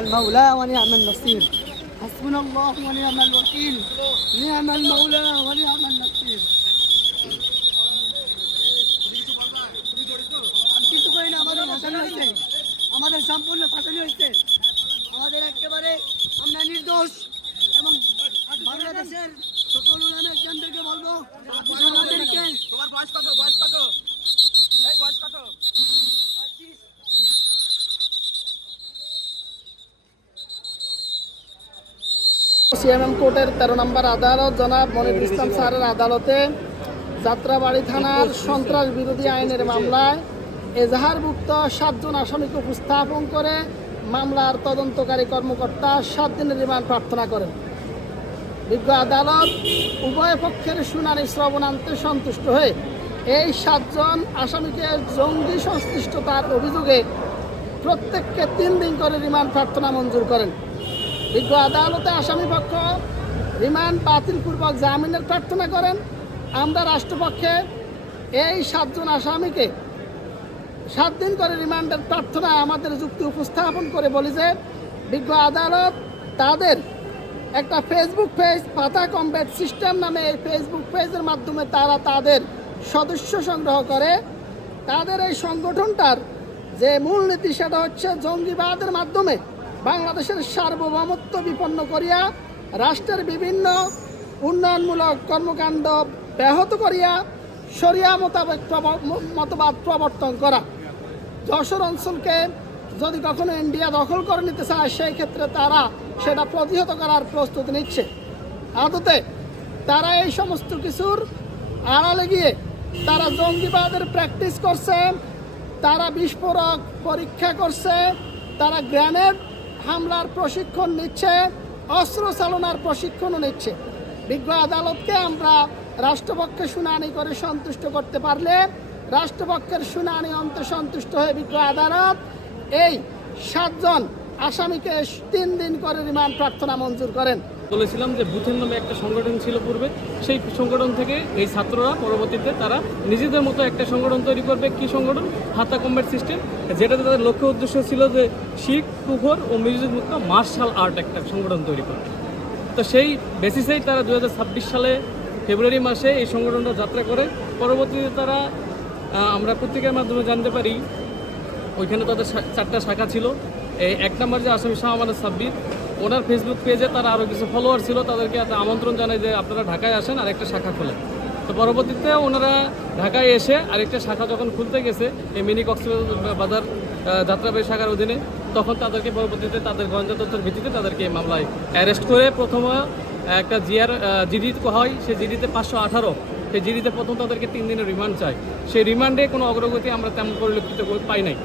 المولى ونعم النصير. حسبنا الله ونعم الوكيل. نعم المولى ونعم النصير. কিছু করি না, আমাদের ফাঁসানি হয়েছে, আমাদের সম্পূর্ণ ফাঁসানি হয়েছে। আমাদের একেবারে আমরা নির্দোষ এবং বাংলাদেশের সকল উলামা কেন্দ্রকে বলবো আমাদেরকে। তোমার বয়স কত? বয়স কত? এই বয়স কত? সিএমএম কোর্টের 13 নম্বর আদালত জনাব মনিরুল ইসলাম স্যারের আদালতে যাত্রাবাড়ি থানার সন্ত্রাস বিরোধী আইনের মামলায় এজাহারভুক্ত 7 জন আসামিকে উপস্থাপন করে মামলার তদন্তকারী কর্মকর্তা 7 দিনের রিমান্ড প্রার্থনা করেন। বিজ্ঞ আদালত উভয় পক্ষের শুনানি শ্রবণান্তে সন্তুষ্ট হয়ে এই 7 জন আসামিকে জঙ্গি সংশ্লিষ্টতার অভিযোগে প্রত্যেককে 3 দিন করে রিমান্ড প্রার্থনা মঞ্জুর করেন। বিজ্ঞ আদালতে আসামিপক্ষ রিমান্ড বাতিলপূর্বক জামিনের প্রার্থনা করেন। আমরা রাষ্ট্রপক্ষে এই 7 জন আসামিকে 7 দিন করে রিমান্ডের প্রার্থনায় আমাদের যুক্তি উপস্থাপন করে বলি যে বিজ্ঞ আদালত তাদের একটা ফেসবুক পেজ পাতা কমব্যাট সিস্টেম নামে এই ফেসবুক পেজের মাধ্যমে তারা তাদের সদস্য সংগ্রহ করে। তাদের এই সংগঠনটার যে মূলনীতি সেটা হচ্ছে জঙ্গিবাদের মাধ্যমে বাংলাদেশের সার্বভৌমত্ব বিপন্ন করিয়া রাষ্ট্রের বিভিন্ন উন্নয়নমূলক কর্মকাণ্ড ব্যাহত করিয়া শরিয়া মোতাবেক মতবাদ প্রবর্তন করা। যশোর অঞ্চলকে যদি কখনো ইন্ডিয়া দখল করে নিতে চায় সেই ক্ষেত্রে তারা সেটা প্রতিহত করার প্রস্তুতি নিচ্ছে। আদতে তারা এই সমস্ত কিছুর আড়ালে গিয়ে তারা জঙ্গিবাদের প্র্যাকটিস করছে, তারা বিস্ফোরক পরীক্ষা করছে, তারা গ্রেনেড হামলার প্রশিক্ষণ নিচ্ছে, অস্ত্র চালনার প্রশিক্ষণও নিচ্ছে। বিজ্ঞ আদালতকে আমরা রাষ্ট্রপক্ষে শুনানি করে সন্তুষ্ট করতে পারলে রাষ্ট্রপক্ষের শুনানি অন্তে সন্তুষ্ট হয়ে বিজ্ঞ আদালত এই 7 জন আসামিকে 3 দিন করে রিমান্ড প্রার্থনা মঞ্জুর করেন। বলেছিলাম যে বুথের নামে একটা সংগঠন ছিল পূর্বে, সেই সংগঠন থেকে এই ছাত্ররা পরবর্তীতে তারা নিজেদের মতো একটা সংগঠন তৈরি করবে। কি সংগঠন? হাতা কমব্যাট সিস্টেম, যেটাতে তাদের লক্ষ্য উদ্দেশ্য ছিল যে শিখ, কুফর ও মিউজিক মুক্ত মার্শাল আর্ট একটা সংগঠন তৈরি করে। তো সেই বেসিসেই তারা 2026 সালে ফেব্রুয়ারি মাসে এই সংগঠনটা যাত্রা করে। পরবর্তীতে তারা আমরা পত্রিকার মাধ্যমে জানতে পারি ওইখানে তাদের 4টা শাখা ছিল। এই 1 নম্বর যে আসামি শাহ আমাদের সাব্বির, ওনার ফেসবুক পেজে তারা আরও কিছু ফলোয়ার ছিল, তাদেরকে আমন্ত্রণ জানায় যে আপনারা ঢাকায় আসেন আর একটা শাখা খোলেন। তো পরবর্তীতে ওনারা ঢাকায় এসে আরেকটা শাখা যখন খুলতে গেছে এই মিনি কক্সবাজার যাত্রাবাড়ি শাখার অধীনে, তখন তাদেরকে পরবর্তীতে তাদের গোয়েন্দা তথ্যের ভিত্তিতে তাদেরকে মামলায় অ্যারেস্ট করে প্রথমে একটা জিডি হয়। সেই জিডিতে 518, সেই জিডিতে প্রথম তাদেরকে 3 দিনের রিমান্ড চাই। সেই রিমান্ডে কোনো অগ্রগতি আমরা তেমন পরিলক্ষিত পাই নাই।